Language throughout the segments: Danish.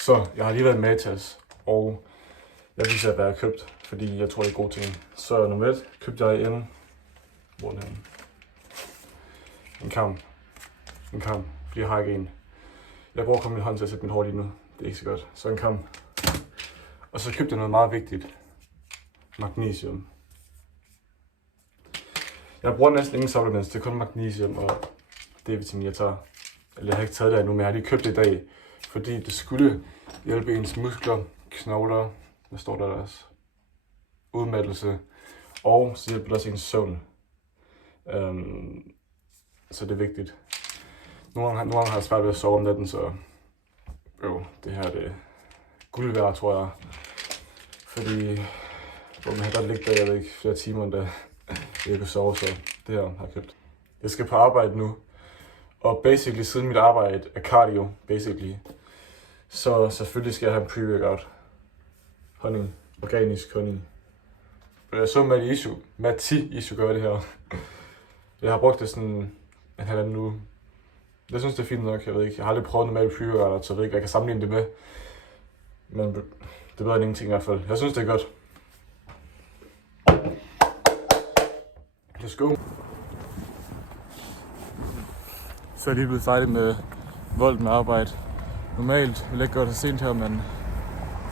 Så jeg har lige været i Matas, og jeg viser, hvad jeg har købt, fordi jeg tror, det er gode ting. Så nummer 1 købte jeg hvor er den? En kam, fordi jeg har ikke en. Jeg bruger kun min hånd til at sætte mit hår lige nu, det er ikke så godt. Så en kam. Og så købte jeg noget meget vigtigt. Magnesium. Jeg bruger næsten ingen supplements, det er kun magnesium og D-vitamin, jeg tager. Eller jeg har ikke taget det endnu, men jeg har lige købt det i dag. Fordi det skulle hjælpe ens muskler, knogler, hvad står der også? Udmattelse. Og så hjælper det også ens søvn. Så det er vigtigt. Nogle gange har jeg svært ved at sove om natten, så det her det er guld værd, tror jeg. Fordi man har godt ligget der, jeg ved ikke, flere timer end da jeg kan sove, så det her har jeg købt. Jeg skal på arbejde nu, og basically siden mit arbejde er cardio, basically. Så selvfølgelig skal jeg have en pre-workout. Honning, organisk honning. Jeg så Matti Isu gøre det her. Jeg har brugt det sådan en halvanden uge. Jeg synes det er fint nok, jeg ved ikke. Jeg har aldrig prøvet normalt pre-workout, så jeg ved ikke, hvad jeg kan sammenligne det med. Men det er bedre end ingenting i hvert fald. Jeg synes det er godt. Let's go. Så er jeg lige blevet færdig med med arbejde. Normalt ville jeg ikke gøre det sent her, men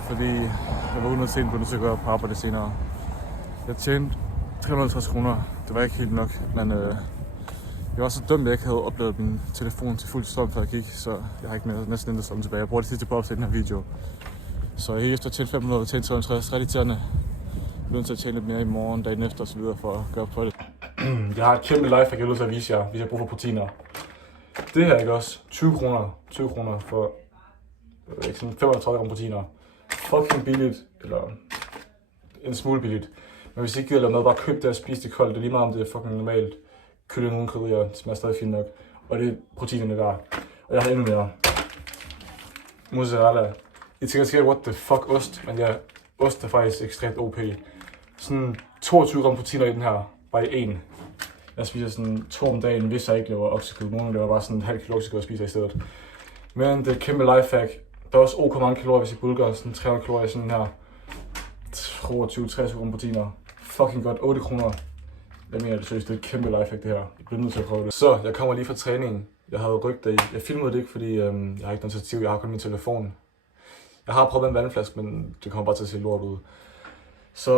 fordi jeg var ude sent, så gå på arbejde senere. Jeg tjente 350 kroner. Det var ikke helt nok, men jeg var så dum, at jeg ikke havde opladet min telefon til fuld strøm, før jeg gik, så jeg har ikke næsten intet strøm tilbage. Jeg bruger det sidste på at opsætte den her video. Så jeg efter at tjene 500 og tjene 350, rigtig irriterende. Jeg bliver nødt til at tjene lidt mere i morgen, dagen efter og så videre for at gøre op for det. Jeg har et kæmpe lifehack, jeg er nødt til at vise jer, hvis jeg bruger for proteiner. Det her ikke også? 20 kroner for ikke sådan 35 gram proteiner. Fucking billigt, eller en smule billigt. Men hvis I ikke gider lave mad, bare køb det og spis det koldt. Det er lige meget om det er fucking normalt. Kylling uden krydderier, det smager stadig fint nok. Og det er proteinerne der. Og jeg har endnu mere. Mozzarella. I tænker sikkert, what the fuck ost? Men ja, ost er faktisk ekstremt OP. Sådan 22 gram proteiner i den her, bare i en. Jeg spiser sådan 2 om dagen, hvis jeg ikke laver oksekød. Nogle laver bare sådan en halv kilo oksekød og spiser i stedet. Men det er et kæmpe lifehack. Der er også ok mange kalorier, hvis I bulker. Sådan 300 kalorier i sådan her 22-23 gram proteiner. Fucking godt, 8 kroner. Jeg mener det seriøst, det er et kæmpe lifehack det her. Jeg bliver nødt til at prøve det. Så, jeg kommer lige fra træningen. Jeg havde rygter i. Jeg filmede det ikke, fordi jeg har ikke noget stativ. Jeg har kun min telefon. Jeg har prøvet en vandflaske, men det kommer bare til at se lort ud. Så,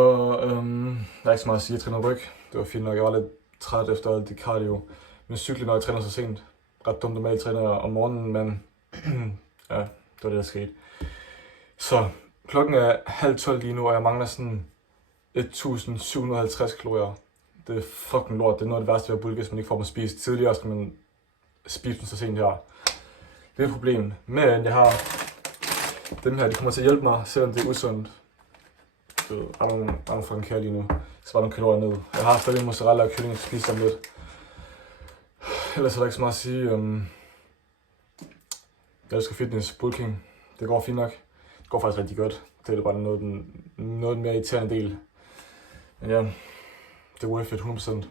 der er ikke så meget at sige. Jeg trænede ryg. Det var fint nok. Jeg var lidt træt efter alt det cardio. Men cyklen, når jeg træner så sent. Ret dumt, normalt træner om morgenen, men ja, det var det, der skete. Så, klokken er 11:30 lige nu, og jeg mangler sådan 1750 kalorier. Det er fucking lort. Det er noget af det værste ved at bulke, hvis man ikke får dem at spise tidligere, skal man spise dem så sent her. Det er et problem. Men jeg har dem her, de kommer til at hjælpe mig, selvom det er usundt. I don't fucking care lige nu. Så var nogle kalorier ned. Jeg har stadig mozzarella og kylling, jeg skal spise dem lidt. Ellers er der ikke så meget at sige. Jeg elsker fitness, bulking. Det går fint nok. Det går faktisk rigtig godt. Det er bare noget den mere irriterende del. Men ja, det er worth it 100%.